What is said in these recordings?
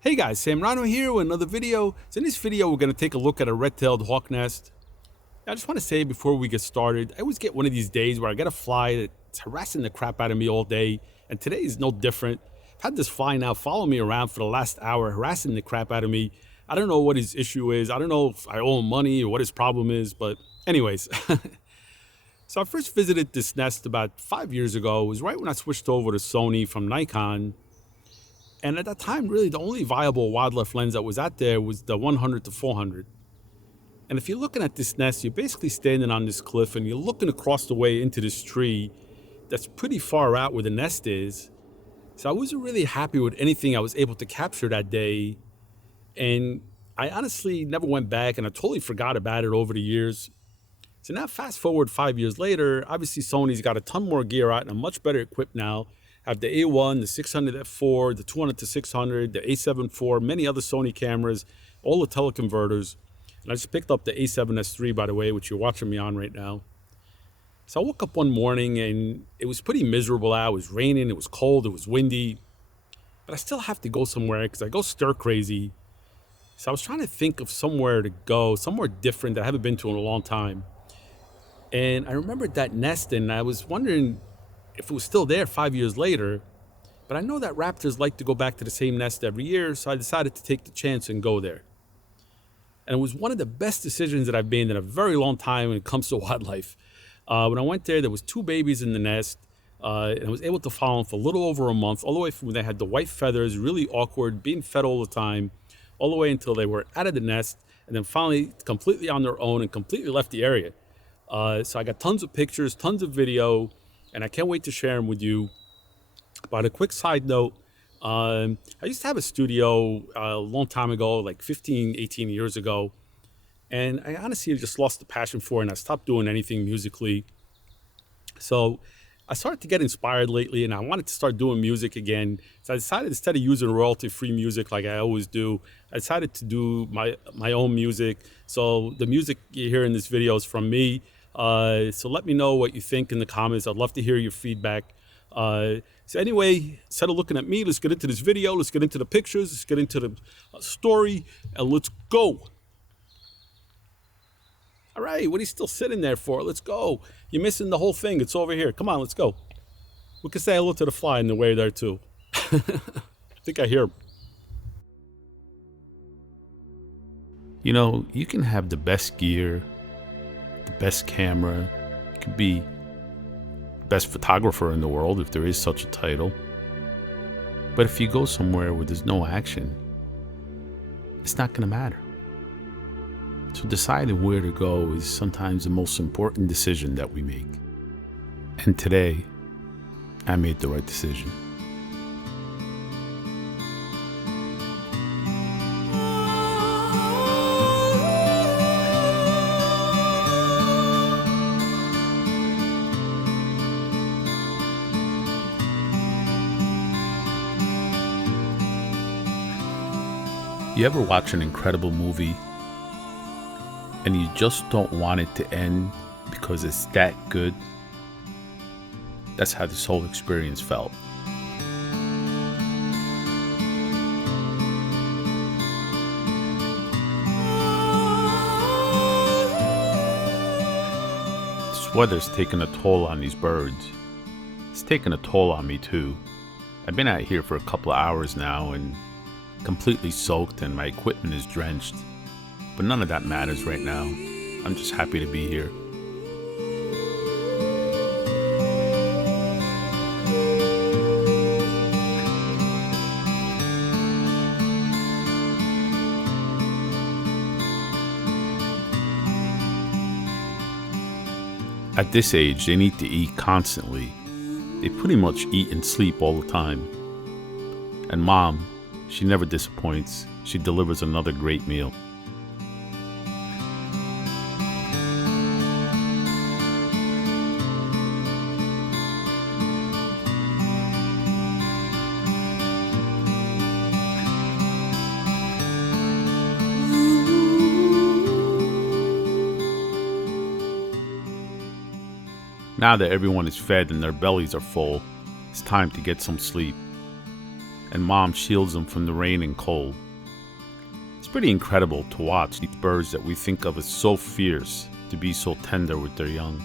Hey guys, Tamron here with another video. So in this video, we're going to take a look at a red-tailed hawk nest. Now, I just want to say before we get started, I always get one of these days where I get a fly that's harassing the crap out of me all day, and today is no different. I've had this fly now follow me around for the last hour, harassing the crap out of me. I don't know what his issue is. I don't know if I owe him money or what his problem is, but anyways. So I first visited this nest about 5 years ago. It was right when I switched over to Sony from Nikon. And at that time, really, the only viable wildlife lens that was out there was the 100 to 400. And if you're looking at this nest, you're basically standing on this cliff and you're looking across the way into this tree that's pretty far out where the nest is. So I wasn't really happy with anything I was able to capture that day. And I honestly never went back and I totally forgot about it over the years. So now fast forward 5 years later, obviously Sony's got a ton more gear out and I'm much better equipped now. Have the A1, the 600 f4, the 200 to 600, the A7IV, many other Sony cameras, all the teleconverters. And I just picked up the A7S III, by the way, which you're watching me on right now. So I woke up one morning and it was pretty miserable out. It was raining, it was cold, it was windy. But I still have to go somewhere because I go stir crazy. So I was trying to think of somewhere to go, somewhere different that I haven't been to in a long time. And I remembered that nest and I was wondering if it was still there 5 years later, but I know that raptors like to go back to the same nest every year, so I decided to take the chance and go there. And it was one of the best decisions that I've made in a very long time when it comes to wildlife. When I went there was two babies in the nest, and I was able to follow them for a little over a month, all the way from when they had the white feathers, really awkward, being fed all the time, all the way until they were out of the nest, and then finally completely on their own and completely left the area. So I got tons of pictures, tons of video, and I can't wait to share them with you. But a quick side note, I used to have a studio a long time ago, like 15, 18 years ago. And I honestly just lost the passion for it and I stopped doing anything musically. So I started to get inspired lately and I wanted to start doing music again. So I decided instead of using royalty-free music like I always do, I decided to do my own music. So the music you hear in this video is from me. So let me know what you think in the comments. I'd love to hear your feedback. So anyway, instead of looking at me, let's get into this video. Let's get into the pictures. Let's get into the story. And let's go. All right, what are you still sitting there for? Let's go. You're missing the whole thing. It's over here. Come on, let's go. We can say hello to the fly in the way there too. I think I hear him. You know, you can have the best gear, the best camera, you could be the best photographer in the world if there is such a title. But if you go somewhere where there's no action, it's not going to matter. So deciding where to go is sometimes the most important decision that we make. And today, I made the right decision. You ever watch an incredible movie and you just don't want it to end because it's that good? That's how this whole experience felt. This weather's taking a toll on these birds. It's taking a toll on me too. I've been out here for a couple of hours now and completely soaked and my equipment is drenched. But none of that matters right now. I'm just happy to be here. At this age, they need to eat constantly. They pretty much eat and sleep all the time. And Mom, she never disappoints. She delivers another great meal. Now that everyone is fed and their bellies are full, it's time to get some sleep. and Mom shields them from the rain and cold. It's pretty incredible to watch these birds that we think of as so fierce to be so tender with their young.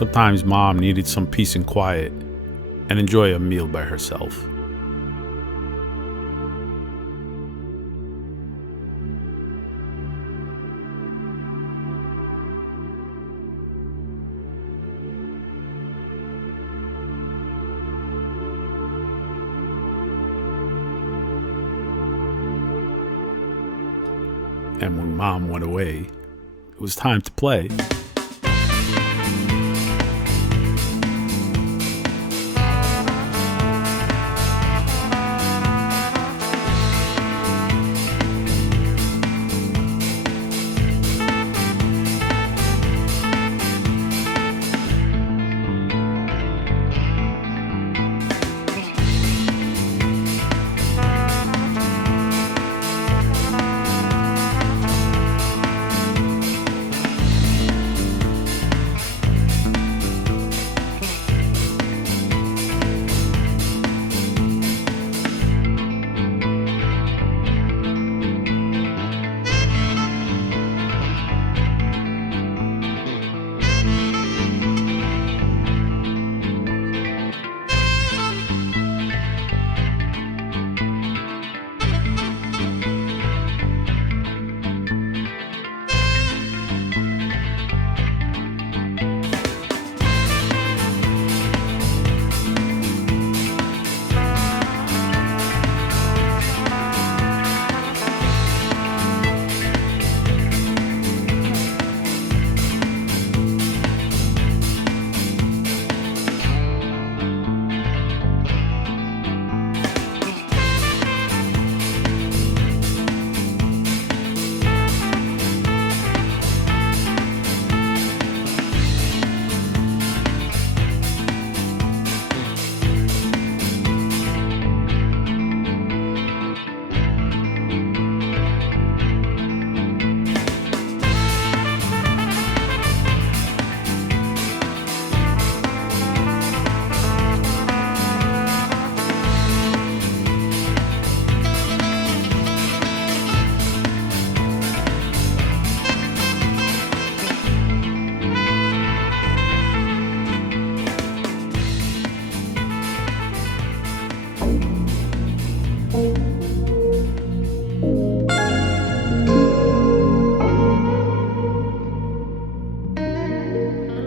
Sometimes Mom needed some peace and quiet and enjoy a meal by herself. And when Mom went away, it was time to play.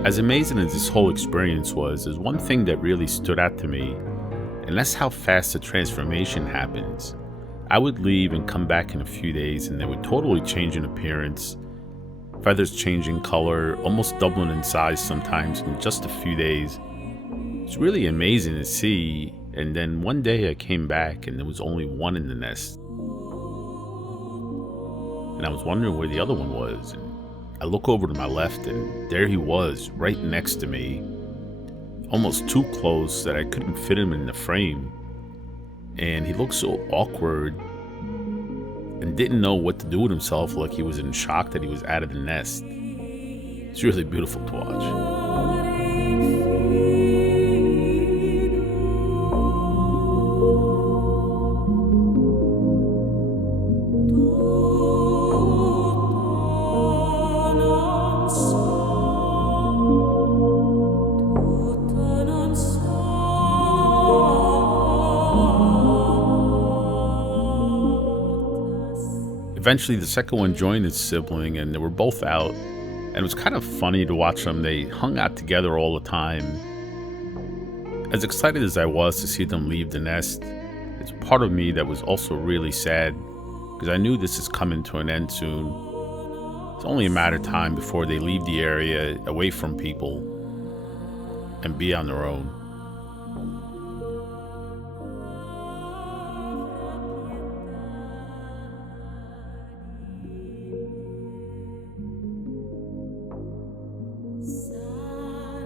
As amazing as this whole experience was, there's one thing that really stood out to me, and that's how fast the transformation happens. I would leave and come back in a few days, and they would totally change in appearance, feathers changing color, almost doubling in size sometimes in just a few days. It's really amazing to see. And then one day I came back and there was only one in the nest. And I was wondering where the other one was. And I look over to my left and there he was, right next to me, almost too close that I couldn't fit him in the frame. And he looked so awkward and didn't know what to do with himself, like he was in shock that he was out of the nest. It's really beautiful to watch. Eventually, the second one joined its sibling, and they were both out. And it was kind of funny to watch them. They hung out together all the time. As excited as I was to see them leave the nest, it's part of me that was also really sad, because I knew this is coming to an end soon. It's only a matter of time before they leave the area away from people and be on their own.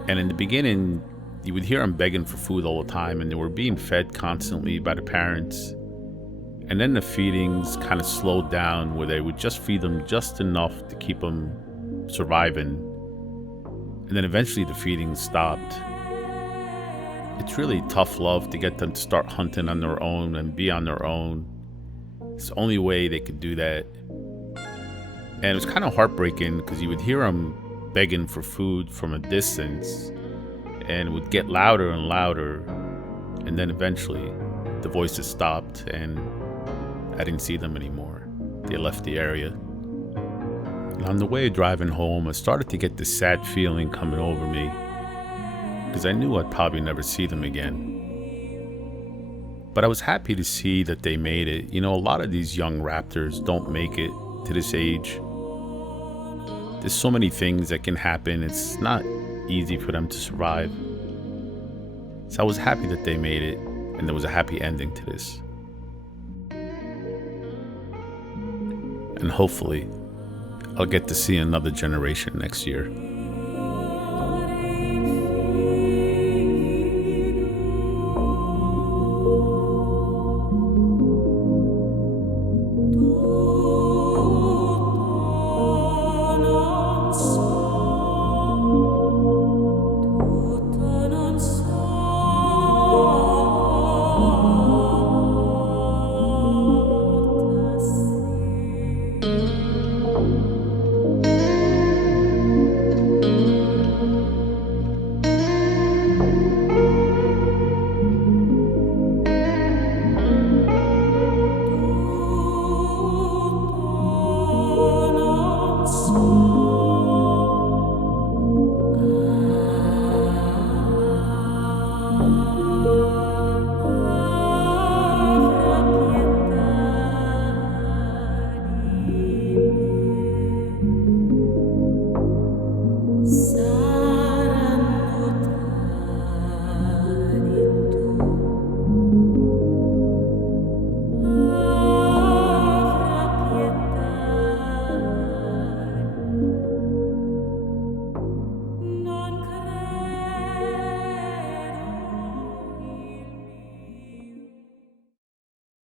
And in the beginning, you would hear them begging for food all the time, and they were being fed constantly by the parents. And then the feedings kind of slowed down, where they would just feed them just enough to keep them surviving. And then eventually the feedings stopped. It's really tough love to get them to start hunting on their own and be on their own. It's the only way they could do that. And it was kind of heartbreaking, because you would hear them begging for food from a distance, and it would get louder and louder, and then eventually the voices stopped and I didn't see them anymore. They left the area. And on the way driving home, I started to get this sad feeling coming over me, because I knew I'd probably never see them again. But I was happy to see that they made it. You know, a lot of these young raptors don't make it to this age. There's so many things that can happen. It's not easy for them to survive. So I was happy that they made it, and there was a happy ending to this. And hopefully, I'll get to see another generation next year.